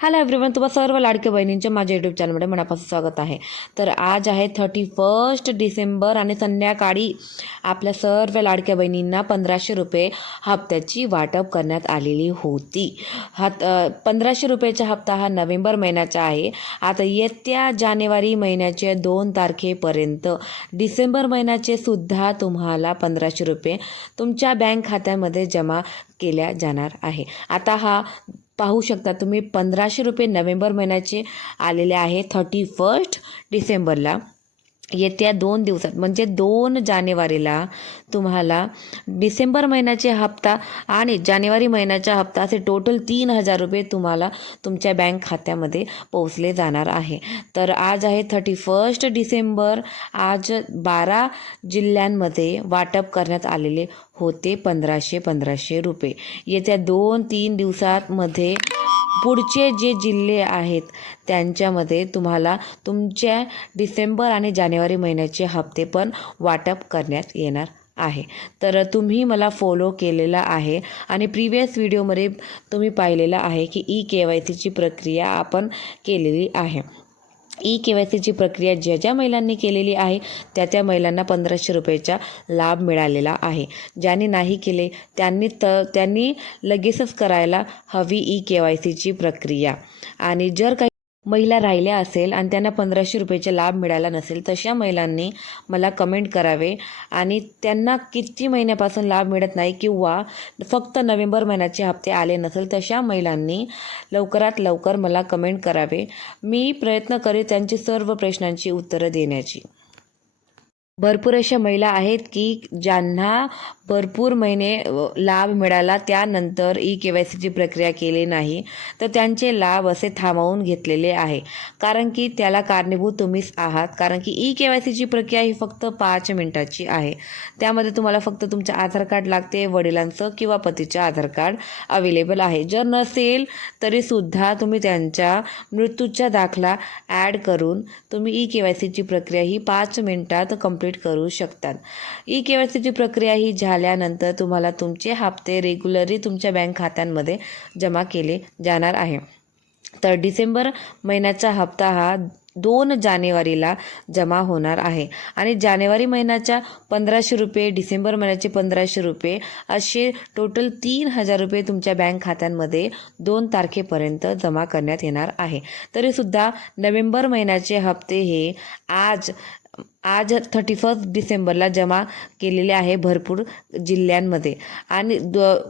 Hello everyone, तुम्हा सर्व लाडक्या बहिणींच्या माझ्या यूट्यूब चॅनलमध्ये मनापासून स्वागत आहे. तर आज आहे 31 डिसेंबर आणि संध्याकाळी आपल्या सर्व लाडक्या बहिणींना 1500 रुपये हप्त्याची वाटप करण्यात आलेली होती. 1500 रुपयाचा हप्ता हा नोव्हेंबर महिन्याचा आहे. आता येत्या जानेवारी महिन्याच्या 2 तारखेपर्यंत डिसेंबर महिन्याचे सुद्धा तुम्हाला 1500 रुपये तुमच्या बँक खात्यामध्ये जमा केल्या जाणार आहे. आता हा पाहू शकता तुम्ही 1500 रुपये नोव्हेंबर महिन्याचे आलेले आहे 31 डिसेंबरला. येत्या 2 दिवसात म्हणजे 2 जानेवारीला तुम्हाला डिसेंबर महिन्याचे हप्ता आणि जानेवारी महिन्याचा हप्ता असे टोटल 3000 रुपये तुम्हाला तुमच्या बँक खात्यामध्ये पोहोचले जाणार आहे. तर आज आहे 31 डिसेंबर. आज 12 जिल्ह्यांमध्ये वाटप करण्यात आलेले होते 1500 रुपये. येत्या 2-3 दिवसांमध्ये पुढचे जे जिल्हे आहेत त्यांच्यामध्ये तुम्हाला तुमच्या डिसेंबर आणि जानेवारी महिन्याचे हप्ते पण वाटप करण्यात येणार आहे. तर तुम्ही मला फॉलो केलेला आहे आणि प्रिव्हियस व्हिडिओमध्ये तुम्ही पाहिलेलं आहे की KYCची प्रक्रिया आपण केलेली आहे. KYCची प्रक्रिया ज्या महिलांनी केलेली आहे त्या महिलांना 1500 रुपयाचा लाभ मिळालेला आहे. ज्यांनी नाही केले त्यांनी लगेचच करायला हवी KYCची प्रक्रिया. आणि जर काही महिला राहिल्या असेल आणि त्यांना 1500 रुपयाचा लाभ मिळाला नसेल तशा महिलांनी मला कमेंट करावे आणि त्यांना किती महिन्यापासून लाभ मिळत नाही किंवा फक्त नोव्हेंबर महिन्याचे हप्ते आले नसेल तशा महिलांनी लवकरात लवकर मला कमेंट करावे. मी प्रयत्न करेन त्यांची सर्व प्रश्नांची उत्तरं देण्याची. भरपूर अशा महिला आहेत की ज्यांना भरपूर महिने लाभ मिळाला त्यानंतर KYCची प्रक्रिया केली नाही तर त्यांचे लाभ असे थांबवून घेतलेले आहे. कारण की त्याला कारणीभूत तुम्हीच आहात. कारण की KYCची प्रक्रिया ही फक्त 5 मिनिटाची आहे. त्यामध्ये तुम्हाला फक्त तुमचं आधार कार्ड लागते, वडिलांचं किंवा पतीचं आधार कार्ड अवेलेबल आहे. जर नसेल तरीसुद्धा तुम्ही त्यांच्या मृत्यूचा दाखला ॲड करून तुम्ही KYCची प्रक्रिया ही 5 मिनिटात कंप्लीट करू शकतात. KYCची प्रक्रिया ही झाल्यानंतर तुम्हाला तुमचे हप्ते रेग्युलरली तुमच्या बँक खात्यांमध्ये जमा केले जाणार आहे. तर डिसेंबर महिन्याचा हप्ता हा 2 जानेवारीला जमा होणार आहे आणि जानेवारी महिन्याच्या 1500 रुपये, डिसेंबर महिन्याचे 1500 रुपये असे टोटल 3000 रुपये तुमच्या बँक खात्यांमध्ये 2 तारखेपर्यंत जमा करण्यात येणार आहे. तरीसुद्धा नोव्हेंबर महिन्याचे हप्ते हे आज 31 डिसेंबरला जमा केलेले आहे भरपूर जिल्ह्यांमध्ये आणि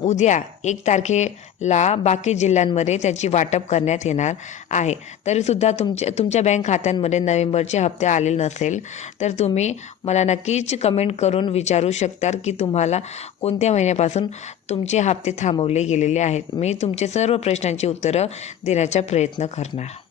उद्या 1 तारखेला बाकी जिल्ह्यांमध्ये त्याची वाटप करण्यात येणार आहे. तरीसुद्धा तुमच्या बँक खात्यांमध्ये नोव्हेंबरचे हप्ते आलेले नसेल तर तुम्ही मला नक्कीच कमेंट करून विचारू शकता की तुम्हाला कोणत्या महिन्यापासून तुमचे हप्ते थांबवले गेलेले आहेत. मी तुमचे सर्व प्रश्नांची उत्तरं देण्याचा प्रयत्न करणार.